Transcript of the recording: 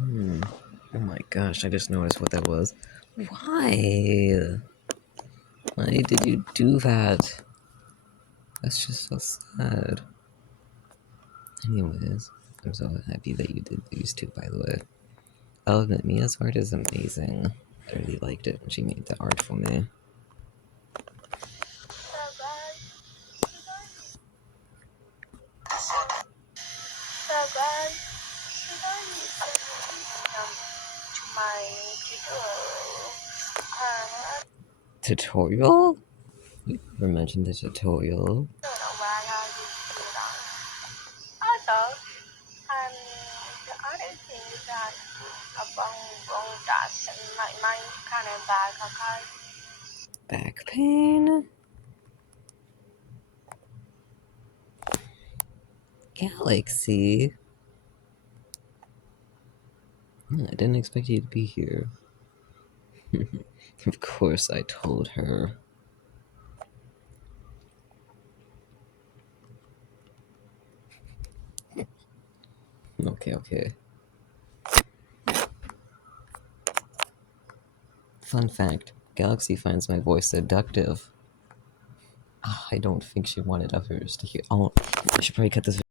Oh my gosh, I just noticed what that was. Why? Why did you do that? That's just so sad. Anyways, I'm so happy that you did these two, by the way. I'll admit, Mia's art is amazing. I really liked it when she made the art for me. Tutorial? You never mentioned the tutorial. Back pain? Galaxy? I didn't expect you to be here. Of course I told her. Okay. Fun fact, Galaxy finds my voice seductive. I don't think she wanted others to hear. I should probably cut this